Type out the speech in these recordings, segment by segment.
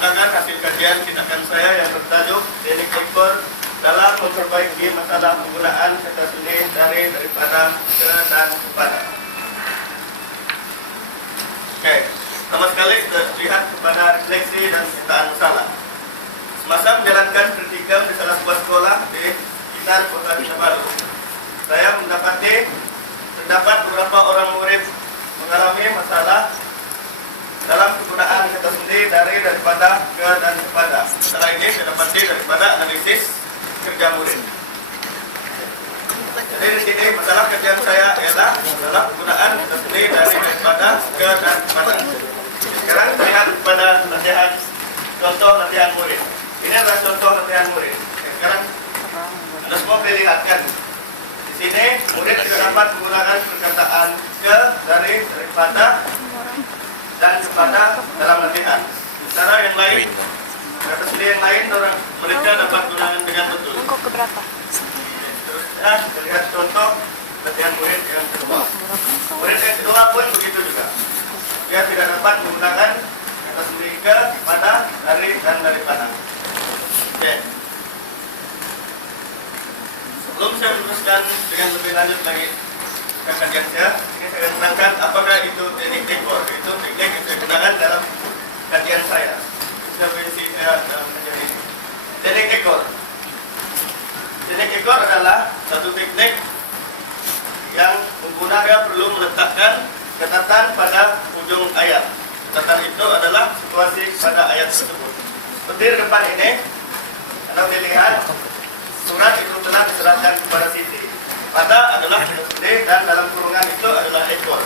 tentangkan hasil kajian tindakan saya yang bertajuk teknik ekor dalam memperbaiki masalah penggunaan kata sendiri daripada ke dan kepada. Oke, pertama sekali kita lihat kepada refleksi dan penciptaan masalah. Semasa menjalankan praktikum di salah sebuah sekolah di sekitar Kota Kinabalu, saya terdapat beberapa orang murid mengalami masalah dalam penggunaan kata sendiri daripada ke dan kepada. Setelah ini saya dapati daripada analisis kerja murid. Jadi di sini masalah kerjaan saya ialah dalam penggunaan kata sendiri daripada ke dan kepada. Sekarang lihat pada latihan contoh latihan murid. Ini adalah contoh latihan murid. Sekarang Anda semua boleh lihatkan. Di sini murid tidak dapat menggunakan perkataan ke daripada dan kepada dalam latihan. Secara yang lain, kata sendiri yang lain mereka dapat gunakan dengan betul. Terusnya kita lihat contoh latihan murid yang kedua. Murid yang kedua pun begitu juga. Dia tidak dapat menggunakan kata sendiri ke, pada, dari, dan daripada. Oke. Sebelum saya meneruskan dengan lebih lanjut lagi kajian saya, ini saya menerangkan apakah itu teknik ekor. Itu teknik yang saya gunakan dalam kajian saya. Intervensi saya dalam kajian ini. Teknik ekor. Teknik ekor adalah satu teknik yang menggunakan perlu meletakkan catatan pada ujung ayat. Catatan itu adalah situasi pada ayat tersebut. Seperti di depan ini, Anda boleh lihat surat itu telah diserahkan kepada Siti. Pada adalah sendiri dan dalam kurungan itu adalah ekor.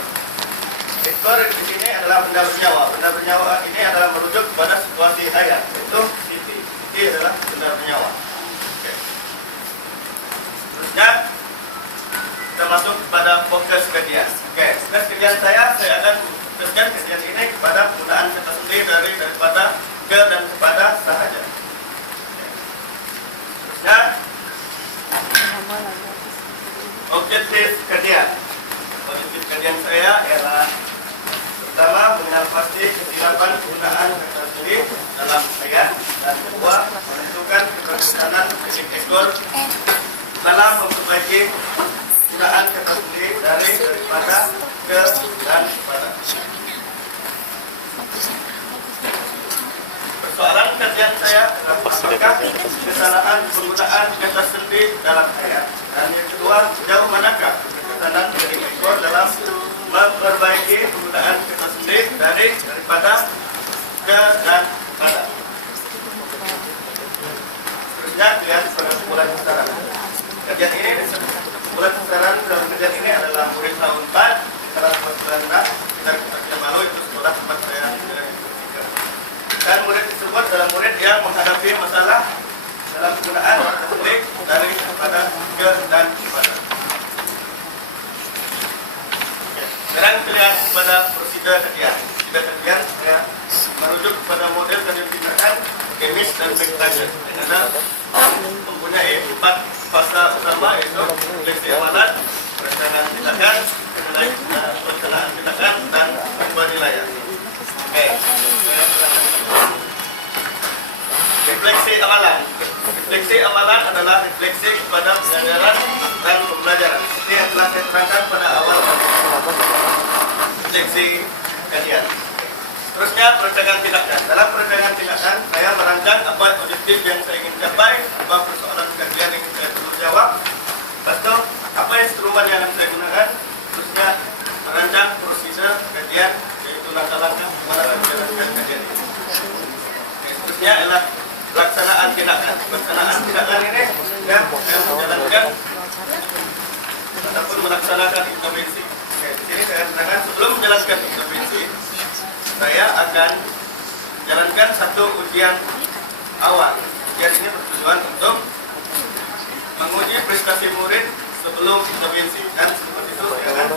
Ekor di sini adalah benda bernyawa. Benda bernyawa ini adalah merujuk kepada situasi ayat, yaitu Siti. Siti adalah benda bernyawa. Oke. Terusnya kita masuk kepada fokus kajian. Oke, fokus kajian saya akan fokuskan kajian ini kepada penggunaan kata sendiri daripada ke dan kepada sahaja. Terusnya objektif kajian. Objektif kajian saya ialah pertama mengenal pasti kesilapan penggunaan kata sendiri dalam ayat, dan kedua menentukan keberkesanan teknik ekor dalam memperbaiki penggunaan kata sendiri daripada ke dan kepada. Persoalan kajian saya adalah apakah kesalahan penggunaan kata sendiri dalam ayat, dan yang kedua sejauh manakah keberkesanan teknik ekor dalam memperbaiki penggunaan kata sendiri daripada ke dan kepada. Terusnya lihat pada kumpulan besaran. Kajian ini kumpulan besaran dalam kajian ini adalah murid tahun 4 salah satu sekolah rendah sekitar Kota Kinabalu, itu sekolah tempat saya dan murid tersebut adalah murid yang menghadapi masalah dalam penggunaan kata sendiri daripada ke dan kepada. Sekarang kita lihat pada prosedur kajian. Prosedur kajian saya merujuk kepada model kajian tindakan kemis dan vegetasi. Dengan mempunyai 4 fasa utama, yaitu refleksi amalan, perencanaan tindakan, pelaksanaan tindakan, dan penilaian. Oke. Refleksi amalan. Refleksi amalan adalah refleksi kepada pelajaran dan pembelajaran. Ini yang telah saya terangkan pada awal refleksi kajian. Terusnya perencanaan tindakan. Dalam perencanaan tindakan, saya merancang apa objektif yang saya ingin capai, apa persoalan kajian yang saya perlu jawab. Lepas itu, apa instrumen yang akan saya gunakan. Terusnya merancang prosedur kajian, yaitu langkah-langkah bagaimana menjalankan kajian ini. Terusnya adalah pelaksanaan tindakan. Pelaksanaan tindakan ini yang menjalankan ataupun melaksanakan intervensi. Oke, di sini saya terangkan sebelum menjalankan intervensi, saya akan jalankan satu ujian awal. Ujian ini bertujuan untuk menguji prestasi murid sebelum intervensi, dan seperti itu saya akan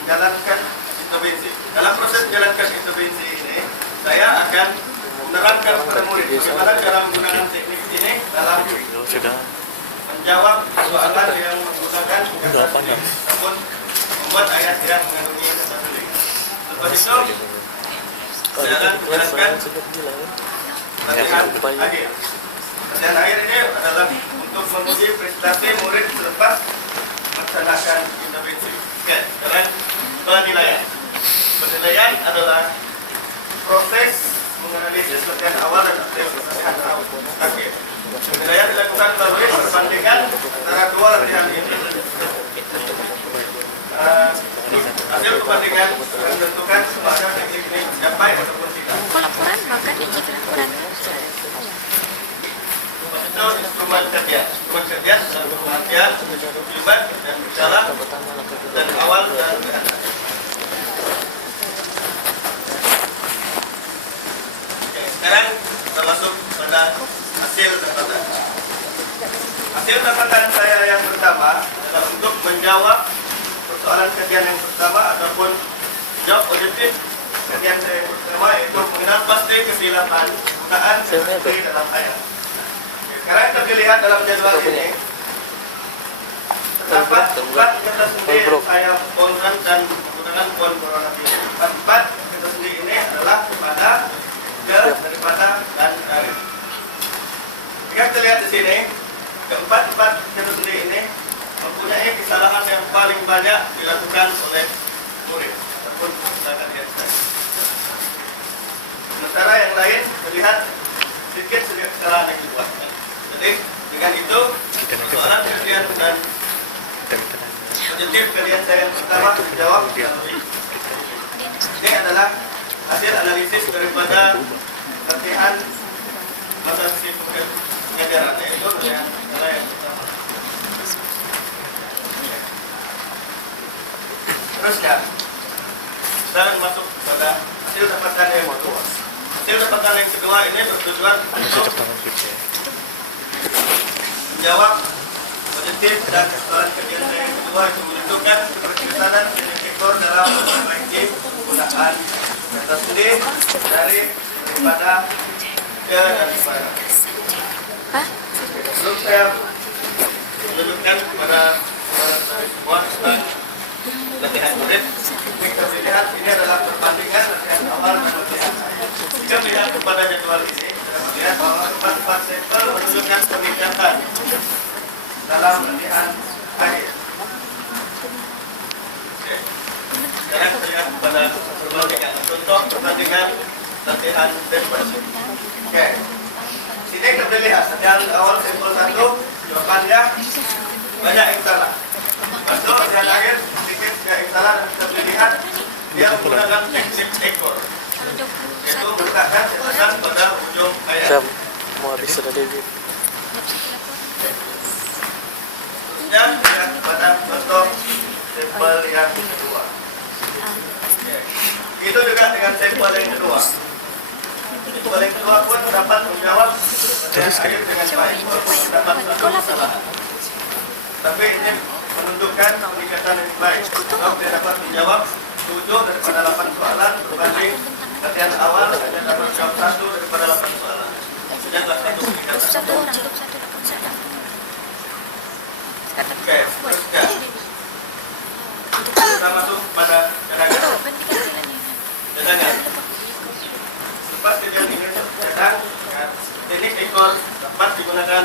menjalankan intervensi. Dalam proses menjalankan intervensi ini, saya akan menerangkan kepada murid bagaimana cara menggunakan teknik ini dalam menjawab soalan yang menggunakan kata sendiri ataupun membuat ayat yang mengandungi kata sendiri. Lepas itu saya akan menjelaskan latihan akhir. Latihan akhir ini adalah untuk menguji prestasi murid selepas melaksanakan intervensi. Oke, sekarang penilaian. Penilaian adalah proses menganalisis latihan awal dan latihan akhir. Penilaian dilakukan melalui perbandingan antara dua latihan ini. Hasil perbandingan menentukan pada teknik capai ataupun tidak. Laporan maka diuji laporan. Itu instrumen kerja. Instrumen kerja adalah pengertian, tujuan dan gejala dan awal dan akhir. Sekarang kita masuk pada hasil dapatan. Hasil dapatan saya yang pertama adalah untuk menjawab persoalan kajian yang pertama ataupun jawab objektif kajian saya yang pertama, yaitu mengenal pasti kesilapan penggunaan sendi dalam ayat. Sekarang kita lihat dalam jadwal ini terdapat 4 kata sendi yang saya pohonkan dan menggunakan pohon berwarna biru. 4 kata sendi ini adalah pada, daripada, dan dari. Jika kita lihat di sini, keempat kata sendi ini mempunyai kesalahan yang paling banyak dilakukan oleh murid ataupun masyarakat yang saya. Sementara yang lain terlihat sedikit kesalahan yang dibuatkan. Jadi dengan itu soalan kajian dan objektif kajian saya yang pertama dijawab. Ini adalah hasil analisis daripada latihan matematika pengajaran, yaitu yang pertama. Terusnya, kita masuk pada hasil dapatan yang kedua. Hasil dapatan yang kedua ini bertujuan untuk menjawab objektif dan soalan kajian saya yang kedua, itu menentukan keberkesanan indikator dalam memperbaiki penggunaan kata sendi daripada ke dan pada. Sebelum saya menunjukkan kepada semua tentang latihan murid, kita lihat ini adalah perbandingan latihan awal dan latihan akhir. Jika melihat kepada jadwal ini, kita melihat bahwa 4 sampel menunjukkan peningkatan dalam latihan akhir. Oke. Sekarang kita lihat kepada perbandingan. Contoh perbandingan latihan sampel. Oke. Sini kita lihat latihan awal sampel 1, jawabannya banyak yang salah. Masuk latihan akhir sedikit yang salah, dan kita lihat dia menggunakan teknik ekor, yaitu meletakkan catatan pada ujung ayat. Mau habis sudah debut. Terusnya lihat pada contoh sampel yang kedua. Itu juga dengan sampel yang kedua. Sampel yang kedua pun dapat menjawab latihan akhir dengan baik, walaupun dapat satu kesalahan. Tapi ini menunjukkan peningkatan yang baik. Sebab dia dapat menjawab 7 daripada 8 soalan berbanding latihan awal hanya dapat menjawab 1 daripada 8 soalan. Sudah adalah satu peningkatan. Oke, terusnya kita masuk pada cadangan. Cadangan. Lepas kejadian ini cadang, teknik ekor dapat digunakan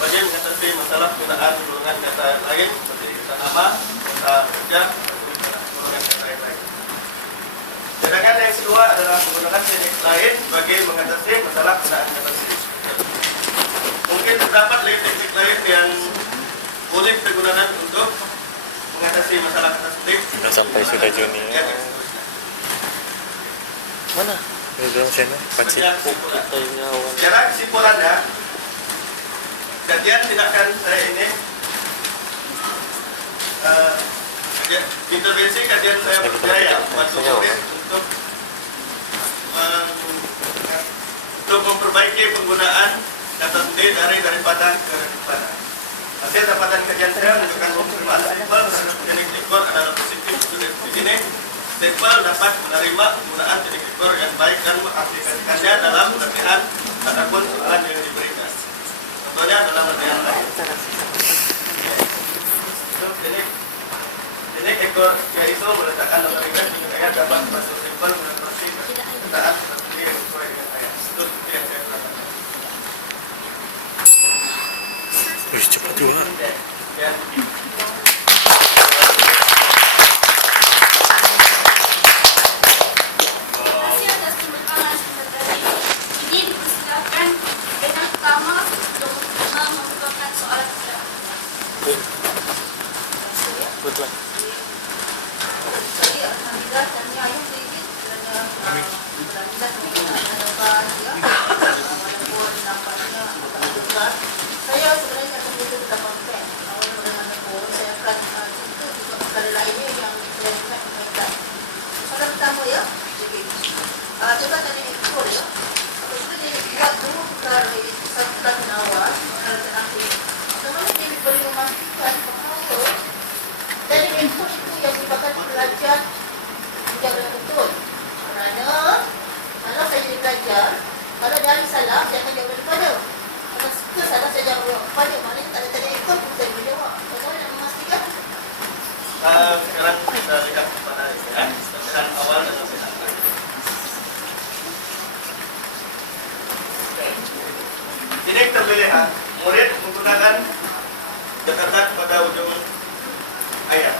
bagi mengatasi masalah penggunaan golongan kata lain seperti kata nama, kata kerja, golongan kata lain. Cadangan yang kedua adalah menggunakan teknik lain bagi mengatasi masalah penggunaan kata sendiri. Mungkin terdapat teknik lain yang boleh digunakan untuk mengatasi masalah kata sendiri. Sudah sampai sudah Juni. Mana? Di dalam sana, pasti. Secara kesimpulannya, kajian tindakan saya ini, intervensi kajian saya berjaya membantu murid untuk memperbaiki penggunaan kata sendi daripada ke daripada. Hasil dapatan kajian saya menunjukkan penerimaan sampel terhadap teknik ekor adalah positif. Di sini sampel dapat menerima penggunaan teknik ekor yang baik dan mengaplikasikannya dalam latihan ataupun soalan yang diberikan. Contohnya dalam latihan lain. Teknik ekor yaitu meletakkan nomor ringkas dengan ayat dapat masuk sampel mengatasi perkataan seperti yang sesuai dengan ayat. Itu yang saya katakan. cepat juga. Ya. Terima kasih atas keberkahan sebentar. Ini dipersilakan dengan pertama untuk membukakan soalan kita. Good luck. Jadi alhamdulillah kami ayah sedikit kerana walaupun nampaknya agak saya sebenarnya akan begitu tetapkan awal bagaimanapun saya akan cerita juga perkara lainnya yang saya ingat mengenai soalan pertama ya. Jadi coba tanya ekor ya. Apabila dia buat dua perkara itu satu tahun awal perkara terakhir, bagaimana dia boleh memastikan bahawa dari ekor itu yang merupakan pelajar menjaga betul. Kerana kalau saya jadi pelajar, kalau dia ada salah, saya akan jawab daripada. Kalau suka salah, saya jawab daripada. Maknanya tak ada tanya ekor pun saya boleh jawab. Bagaimana nak memastikan? Sekarang kita lihat kepada bacaan awal dan bacaan akhir. Ini kita melihat murid menggunakan catatan pada ujung ayat.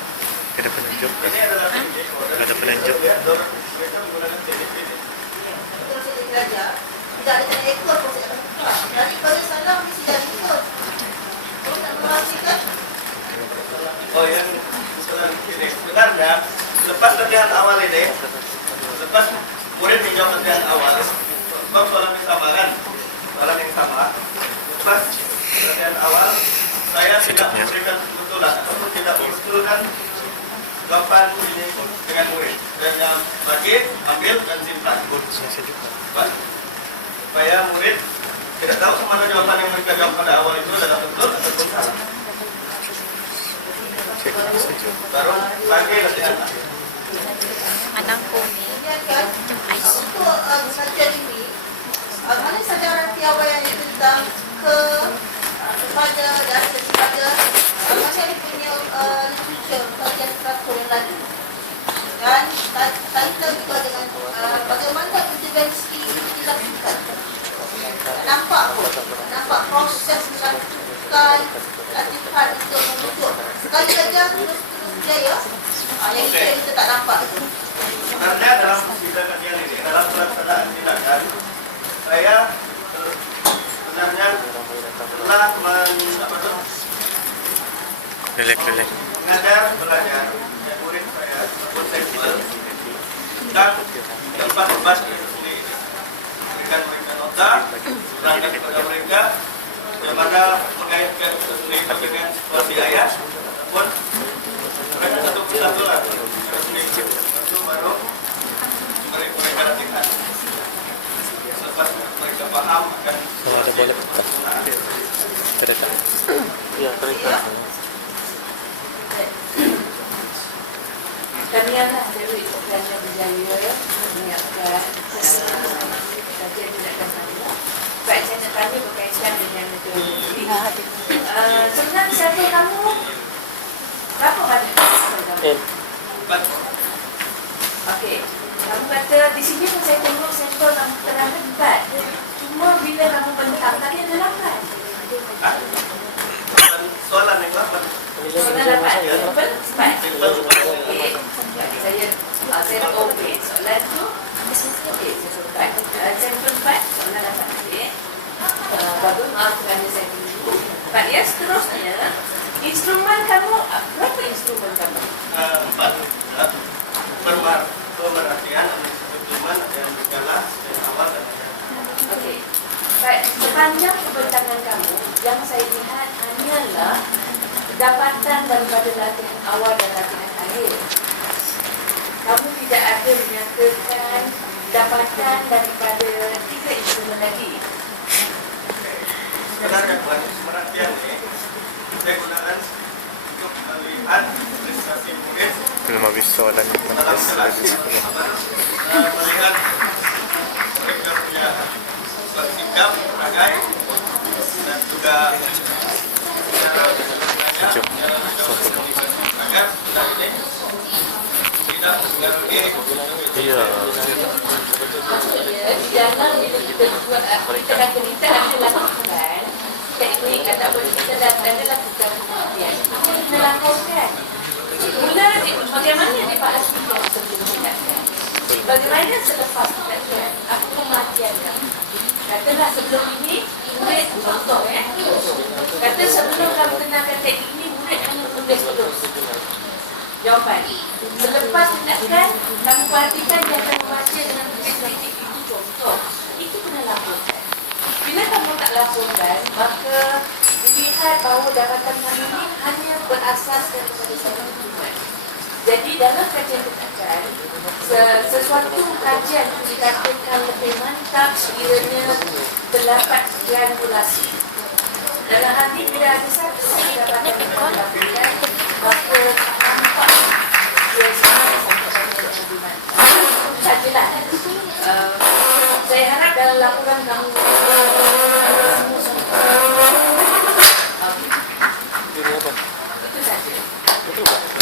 Ada penunjuk. Ini adalah teknik. Ada penunjuk. Mereka menggunakan teknik ini. Kalau saya jadi pelajar, tidak ada tanya ekor pun saya akan buka. Daripada salah, mesti jadi ekor. Kalau nak memastikan, Oh yang ini sebenarnya lepas latihan awal ini, lepas murid menjawab latihan awal, sebab soalan yang sama kan, soalan yang sama. Lepas latihan awal, saya tidak memberikan kebetulan ataupun tidak membetulkan jawaban ini dengan murid. Dan yang lagi ambil dan simpan. Sebab supaya murid tidak tahu sama ada jawaban yang mereka jawab pada awal itu adalah betul ataupun salah. Baru lagi latihan. Anang kuning kemudian kan, macam ais. untuk mengajar ini, mana sejarah piawaian yang tentang kepada dan kepada macam ni punya literature kajian literatur yang lalu. Dan kaitan juga dengan bagaimana intervensi dilakukan. Nampak pun, nampak proses melakukan latihan untuk menuntut. Sekali saja terus jaya, yang itu yang kita tak nampak itu. Sebenarnya dalam sidang kajian ini, dalam pelaksanaan tindakan, saya sebenarnya telah Relax. mengajar belajar murid saya konseptual dan tempat membahas itu sendiri. Berikan mereka nota, terangkan kepada mereka bagaimana mengaitkan itu sendiri dengan situasi ayat, ataupun mereka satu persatu lah itu baru mereka latihan. Selepas mereka paham akan Ada bola petak. Kereta. Ya, kereta. Demikianlah Dewi Pelajar Berjaya menyiapkan kajian tindakan saya. Baik, saya nak tanya berkaitan dengan itu. Sebenarnya sampel kamu berapa banyak sampel kamu? Okey, kamu kata di sini pun saya tengok sampel kamu terdapat 4. Cuma bila kamu bentang tadi ada 8. soalan yang apa? Soalan 8, sampel 4. Okey, saya nak open soalan tu. Okey, sampel 4, soalan 8. Okey. Bagus, maaf kerana saya tunggu. Pak ya, seterusnya instrumen kamu, berapa instrumen kamu? 4 pemerhatian instrumen yang berkala dan awal dan akhir. Okey. Baik, sepanjang kebentangan kamu yang saya lihat hanyalah dapatan daripada latihan awal dan latihan akhir. Kamu tidak ada menyatakan dapatan daripada 3 instrumen lagi. Sebenarnya buat pemerhatian ini saya gunakan untuk melihat prestasi murid Belum habis soalan dalam kelas, melihat mereka punya sikap, perangai dan juga cara belajar, cara agar kita ini tidak mengaruhi Iya. Ya, di dalam bila kita buat kita dan kita ada lakukan teknik ataupun kita datang lakukan penelitian, kita lakukan. Mula bagaimana dibahas sebelum tindakan? Bagaimana selepas tindakan? Apa kematiannya? Katalah sebelum ini murid contoh kata sebelum kamu kenalkan teknik ini murid hanya tulis terus. Jawapan. Selepas tindakan kamu perhatikan dia akan membaca dengan titik-titik itu contoh. Itu kena laporkan. Bila kamu tak laporkan, maka dilihat bahawa dapatan kamu ini hanya berasaskan kepada satu tujuan. Jadi dalam kajian tindakan, sesuatu kajian dikatakan lebih mantap sekiranya terdapat granulasi. Dalam hal ini bila ada satu dapatan yang dilakukan, maka nampak dia sangat lebih mantap. Sajalah. Saya harap dalam laporan kamu